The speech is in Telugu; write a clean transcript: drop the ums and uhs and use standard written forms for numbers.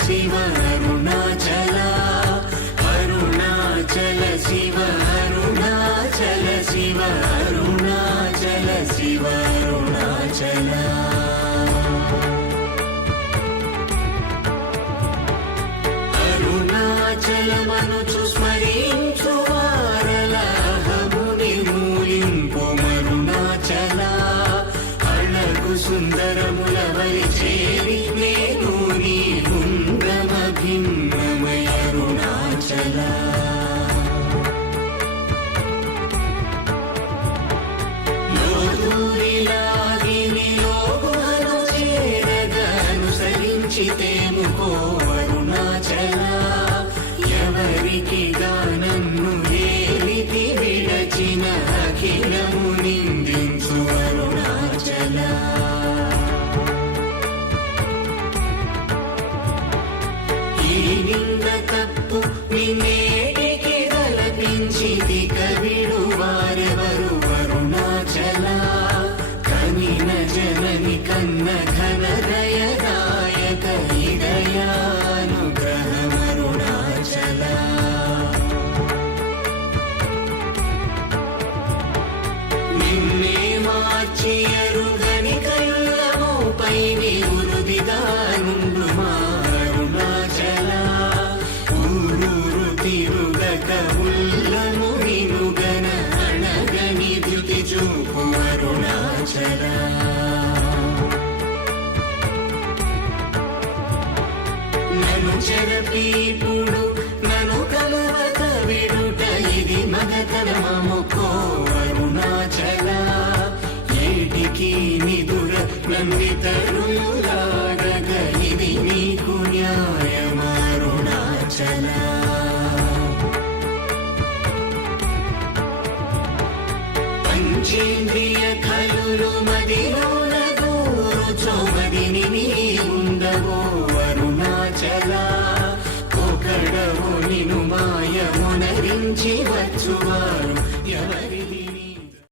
శివ అరుణాచల అరుణాచల శివ అరుణాచల శివ అరుణాచల శివ అరుణాచల అరుణాచలమనుచు స్మరించు వారలహముని మూలింపు మరుణాచల అళగు సుందరముల వరి చేరి నేను నీ గుండ్రమ భిన్నమయ అరుణాచల అనుసరించితేముకో అరుణాచల ఎవరికి నన్ను ఏలితి విడచిన అఖిలము నిందించు అరుణాచల ఈ నింద తప్పు నిన్నేటికి తలపించితి కవిడు వారెవరు అరుణాచల కనిన జనని కన్న ఘన దయదాయక హృదయానుగ్రహమరుణాచల నిన్నే మార్చి అరుగని కళ్ళమోపై నిరుదిగా నుండు మారుణాచల ఊరూరు తిరుగక ఉల్లము వినుగన అణగని ధృతి చూపు అరుణాచల నన్ను చెరపీపుడు నన్ను కలవక విడుట ఇది మగతరమముకో అరుణాచల ఏటికి నిదుర నందితరులాడగ ఇది నీకు న్యాయమరుణాచల పంచేంద్రియ కలులు మదిలోన దూరుచోమదిని నీ ఉండవో అరుణాచల ఒకడవు నిను మాయమునరించి వచ్చువారు ఎవరి